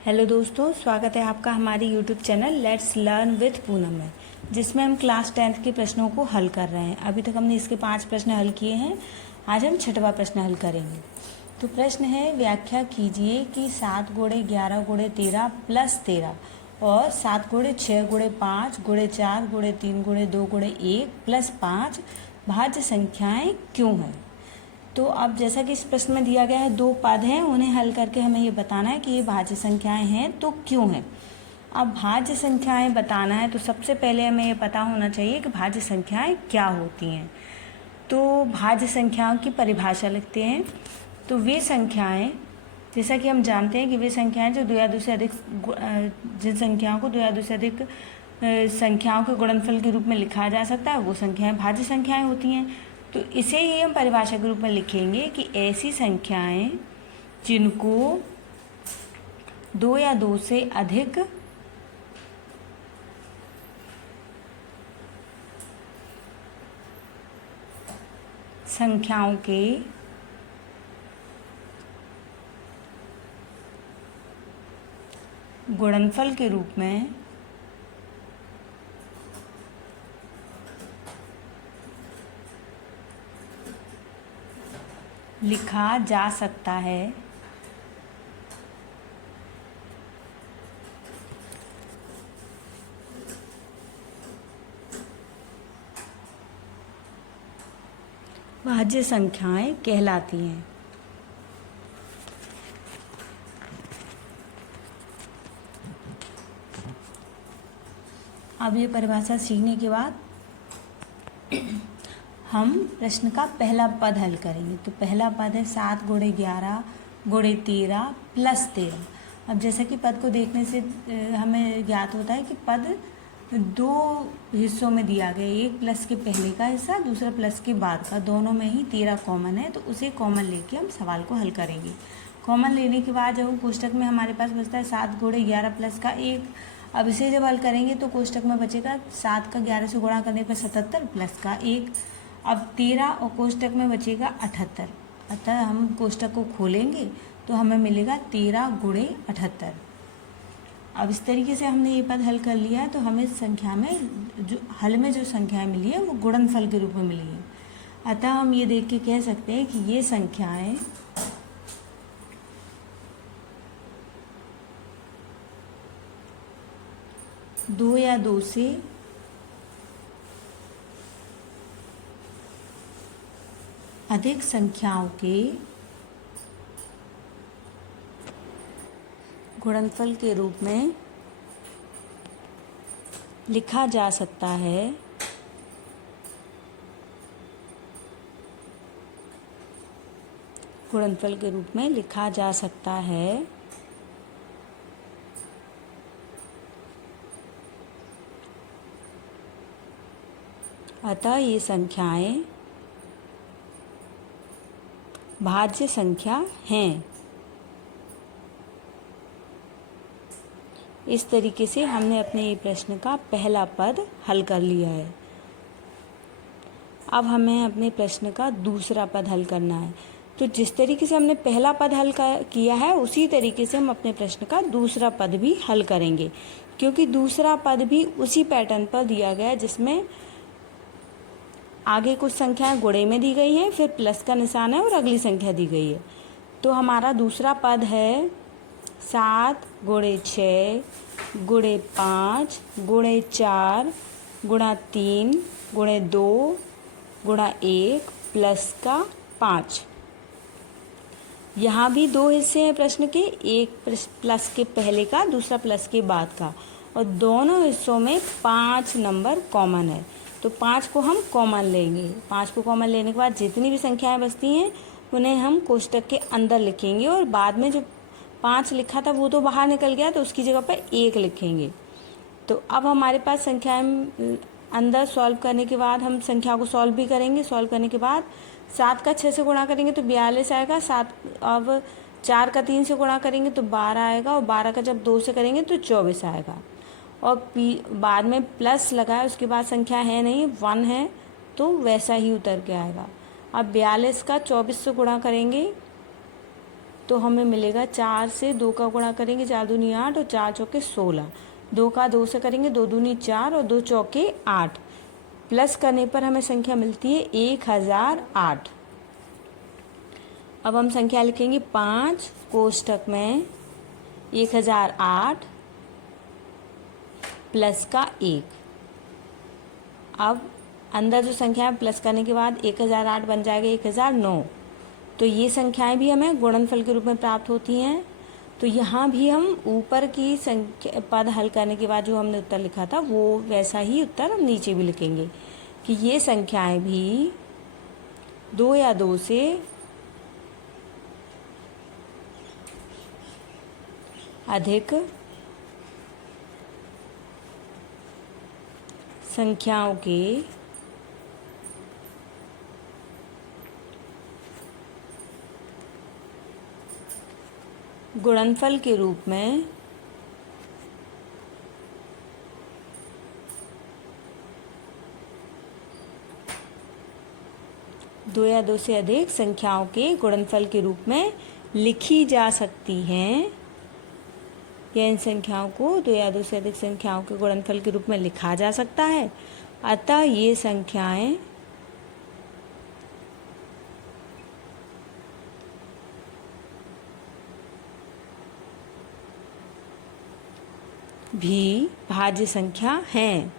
Hello दोस्तों, स्वागत है आपका हमारे YouTube channel let's learn with Poonam में, जिसमें हम क्लास 10th के प्रश्नों को हल कर रहे हैं। अभी तक हमने इसके 5 प्रश्न हल किए हैं। आज हम 6वां प्रश्न हल करेंगे। तो प्रश्न है, व्याख्या कीजिए कि 7 गुणे 11 गुणे 13 प्लस 13 और 7 गुणे 6 गुणे 5 गुणे 4 गुणे 3 गुणे 2 गुणे 1 प्लस 5 भाज्य संख्याएँ क्यों हैं। तो अब जैसा कि इस प्रश्न में दिया गया है, 2 पद हैं, उन्हें हल करके हमें ये बताना है कि ये भाज्य संख्याएं हैं तो क्यों हैं। अब भाज्य संख्याएं बताना है तो सबसे पहले हमें ये पता होना चाहिए कि भाज्य संख्याएं क्या होती हैं। तो भाज्य संख्याओं की परिभाषा लिखते हैं। तो वे संख्याएं, जैसा कि हम जानते हैं कि वे संख्याएं जो 2 या 2 से अधिक जिन संख्याओं को 2 या 2 से अधिक संख्याओं के गुणनफल के रूप में लिखा जा सकता है, वो संख्याएं भाज्य संख्याएं होती हैं। तो इसे ही हम परिभाषा के रूप में लिखेंगे कि ऐसी संख्याएं जिनको 2 या 2 से अधिक संख्याओं के गुणनफल के रूप में लिखा जा सकता है, भाज्य संख्याएं कहलाती हैं। अब ये परिभाषा सीखने के बाद हम प्रश्न का पहला पद हल करेंगे। तो पहला पद है 7 गुणे 11 गुणे 13 प्लस 13। अब जैसा कि पद को देखने से हमें ज्ञात होता है कि पद 2 हिस्सों में दिया गया, एक प्लस के पहले का हिस्सा, दूसरा प्लस के बाद का, दोनों में ही 13 कॉमन है। तो उसे कॉमन लेके हम सवाल को हल करेंगे। कॉमन लेने के बाद जब कोष्टक में हमारे पास बचता है 7 गुणे 11 प्लस का 1। अब इसे जब हल करेंगे तो कोष्टक में बचेगा 7 का 11 से गुणा करने पर 77 प्लस का 1। अब 13 और कोष्टक में बचेगा 78। अतः हम कोष्टक को खोलेंगे तो हमें मिलेगा 13 गुणे 78। अब इस तरीके से हमने ये पद हल कर लिया है। तो हमें संख्या में जो हल में जो संख्याएं मिली है वो गुणनफल के रूप में मिली है। अतः हम ये देख के कह सकते हैं कि ये संख्याएं दो या 2 से अधिक संख्याओं के गुणनफल के रूप में लिखा जा सकता है, गुणनफल के रूप में लिखा जा सकता है। अतः ये संख्याएं भाज्य संख्या हैं। इस तरीके से हमने अपने ये प्रश्न का पहला पद हल कर लिया है। अब हमें अपने प्रश्न का दूसरा पद हल करना है। तो जिस तरीके से हमने पहला पद हल किया है उसी तरीके से हम अपने प्रश्न का दूसरा पद भी हल करेंगे, क्योंकि दूसरा पद भी उसी पैटर्न पर दिया गया है, जिसमें आगे कुछ संख्याएं गुणे में दी गई हैं, फिर प्लस का निशान है और अगली संख्या दी गई है। तो हमारा दूसरा पद है 7 गुणे 6 गुणे 5 गुणे 4 गुणा 3 गुणे 2 गुणा 1 प्लस का 5। यहाँ भी 2 हिस्से हैं प्रश्न के, एक प्लस के पहले का, दूसरा प्लस के बाद का, और दोनों हिस्सों में 5 नंबर कॉमन है। तो 5 को हम कॉमन लेंगे। 5 को कॉमन लेने के बाद जितनी भी संख्याएं बचती हैं उन्हें हम कोष्टक के अंदर लिखेंगे, और बाद में जो 5 लिखा था वो तो बाहर निकल गया, तो उसकी जगह पर 1 लिखेंगे। तो अब हमारे पास संख्याएं अंदर सॉल्व करने के बाद हम संख्या को सॉल्व भी करेंगे। सॉल्व करने के बाद 7 का 6 से गुणा करेंगे तो 42 आएगा। 7 अब 4 का 3 से गुणा करेंगे तो 12 आएगा, और 12 का जब 2 से करेंगे तो 24 आएगा। और बाद में प्लस लगाए, उसके बाद संख्या है नहीं, 1 है, तो वैसा ही उतर के आएगा। अब 42 का 24 से गुणा करेंगे तो हमें मिलेगा 4 से 2 का गुणा करेंगे, 4 दूनी 8 और 4 चौके 16। 2 का 2 से करेंगे, 2 दूनी 4 और 2 चौके 8। प्लस करने पर हमें संख्या मिलती है 1008। अब हम संख्या लिखेंगे 5 कोष्टक में 1008 प्लस का 1। अब अंदर जो संख्या है प्लस करने के बाद 1008 बन जाएगा 1009। तो ये संख्याएं भी हमें गुणनफल के रूप में प्राप्त होती हैं। तो यहाँ भी हम ऊपर की संख्या पद हल करने के बाद जो हमने उत्तर लिखा था वो वैसा ही उत्तर हम नीचे भी लिखेंगे कि ये संख्याएं भी 2 या 2 से अधिक संख्याओं के गुणनफल के रूप में दो या दो से अधिक संख्याओं के गुणनफल के रूप में लिखी जा सकती हैं, या इन संख्याओं को 2 या 2 से अधिक संख्याओं के गुणनफल के रूप में लिखा जा सकता है। अतः ये संख्याएं भी भाज्य संख्या हैं।